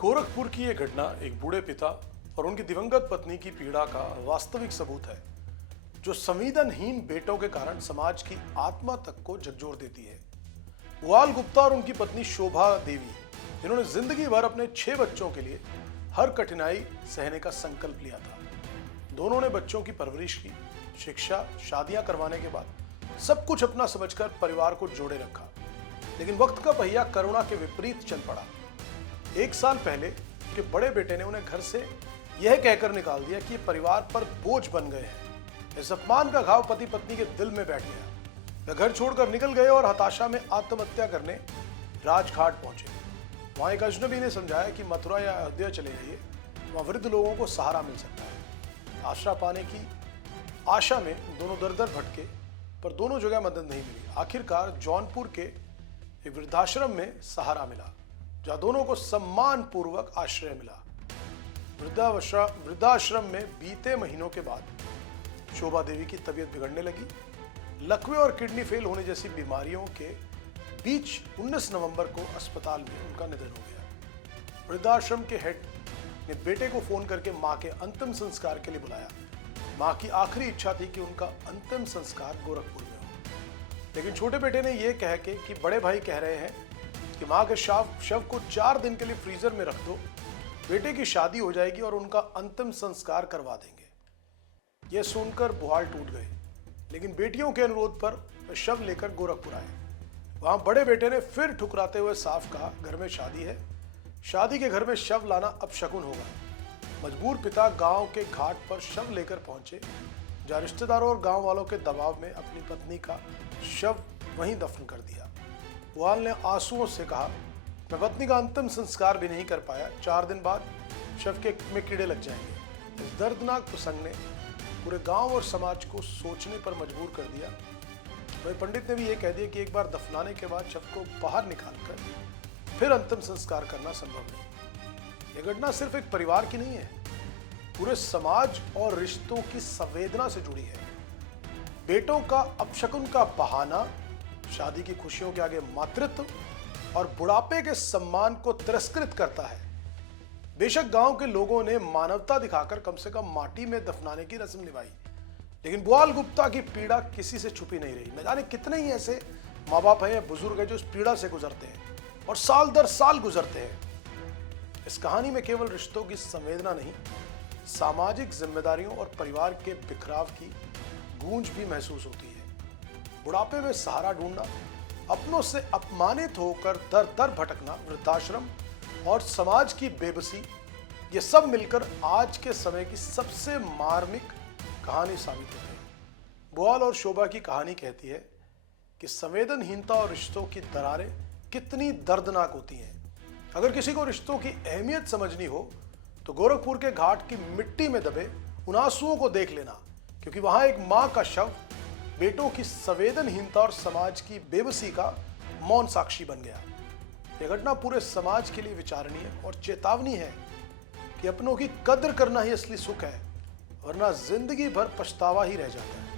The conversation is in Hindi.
गोरखपुर की ये घटना एक बूढ़े पिता और उनकी दिवंगत पत्नी की पीड़ा का वास्तविक सबूत है, जो संवेदनहीन बेटों के कारण समाज की आत्मा तक को झकझोर देती है। बुआल गुप्ता और उनकी पत्नी शोभा देवी, जिन्होंने जिंदगी भर अपने 6 बच्चों के लिए हर कठिनाई सहने का संकल्प लिया था। दोनों ने बच्चों की परवरिश की, शिक्षा, शादियां करवाने के बाद सब कुछ अपना समझकर परिवार को जोड़े रखा। लेकिन वक्त का पहिया करुणा के विपरीत चल पड़ा। 1 साल पहले उनके बड़े बेटे ने उन्हें घर से यह कहकर निकाल दिया कि ये परिवार पर बोझ बन गए हैं। इस अपमान का घाव पति पत्नी के दिल में बैठ गया। वे घर छोड़कर निकल गए और हताशा में आत्महत्या करने राजघाट पहुंचे। वहां एक अजनबी ने समझाया कि मथुरा या अयोध्या चले जाइए, वहां वृद्ध लोगों को सहारा मिल सकता है। आश्रय पाने की आशा में दोनों दर दर भटके, पर दोनों जगह मदद नहीं मिली। आखिरकार जौनपुर के एक वृद्धाश्रम में सहारा मिला, जहां दोनों को सम्मान पूर्वक आश्रय मिला। वृद्धाश्रम में बीते महीनों के बाद शोभा देवी की तबीयत बिगड़ने लगी। लकवे और किडनी फेल होने जैसी बीमारियों के बीच 19 नवंबर को अस्पताल में उनका निधन हो गया। वृद्धाश्रम के हेड ने बेटे को फोन करके मां के अंतिम संस्कार के लिए बुलाया। मां की आखिरी इच्छा थी कि उनका अंतिम संस्कार गोरखपुर में हो, लेकिन छोटे बेटे ने यह कह के कि बड़े भाई कह रहे हैं कि मां के शव को 4 दिन के लिए फ्रीजर में रख दो, बेटे की शादी हो जाएगी और उनका अंतिम संस्कार करवा देंगे। यह सुनकर बुहाल टूट गए, लेकिन बेटियों के अनुरोध पर वे शव लेकर गोरखपुर आए। वहां बड़े बेटे ने फिर ठुकराते हुए साफ कहा, घर में शादी है, शादी के घर में शव लाना अपशकुन होगा। मजबूर पिता गांव के घाट पर शव लेकर पहुंचे, जहां रिश्तेदारों और गांव वालों के दबाव में अपनी पत्नी का शव वहीं दफन कर दिया। बुआल ने आंसुओं से कहा, मैं पत्नी का अंतिम संस्कार भी नहीं कर पाया, 4 दिन बाद शव के में कीड़े लग जाएंगे। इस दर्दनाक प्रसंग ने पूरे गांव और समाज को सोचने पर मजबूर कर दिया। वही पंडित ने भी यह कह दिया कि एक बार दफनाने के बाद शव को बाहर निकालकर फिर अंतिम संस्कार करना संभव नहीं। यह घटना सिर्फ एक परिवार की नहीं है, पूरे समाज और रिश्तों की संवेदना से जुड़ी है। बेटों का अपशकुन का बहाना, शादी की खुशियों के आगे मातृत्व और बुढ़ापे के सम्मान को तिरस्कृत करता है। बेशक गांव के लोगों ने मानवता दिखाकर कम से कम माटी में दफनाने की रस्म निभाई, लेकिन बुआल गुप्ता की पीड़ा किसी से छुपी नहीं रही। न जाने कितने ही ऐसे माँ बाप हैं, बुजुर्ग हैं जो इस पीड़ा से गुजरते हैं और साल दर साल गुजरते हैं। इस कहानी में केवल रिश्तों की संवेदना नहीं, सामाजिक जिम्मेदारियों और परिवार के बिखराव की गूंज भी महसूस होती है। बुढ़ापे में सहारा ढूंढना, अपनों से अपमानित होकर दर दर भटकना, वृद्धाश्रम और समाज की बेबसी, ये सब मिलकर आज के समय की सबसे मार्मिक कहानी साबित होती है। बुआल और शोभा की कहानी कहती है कि संवेदनहीनता और रिश्तों की दरारें कितनी दर्दनाक होती हैं। अगर किसी को रिश्तों की अहमियत समझनी हो तो गोरखपुर के घाट की मिट्टी में दबे उन आंसुओं को देख लेना, क्योंकि वहां एक मां का शव बेटों की संवेदनहीनता और समाज की बेबसी का मौन साक्षी बन गया। यह घटना पूरे समाज के लिए विचारणीय और चेतावनी है कि अपनों की कद्र करना ही असली सुख है, वरना जिंदगी भर पछतावा ही रह जाता है।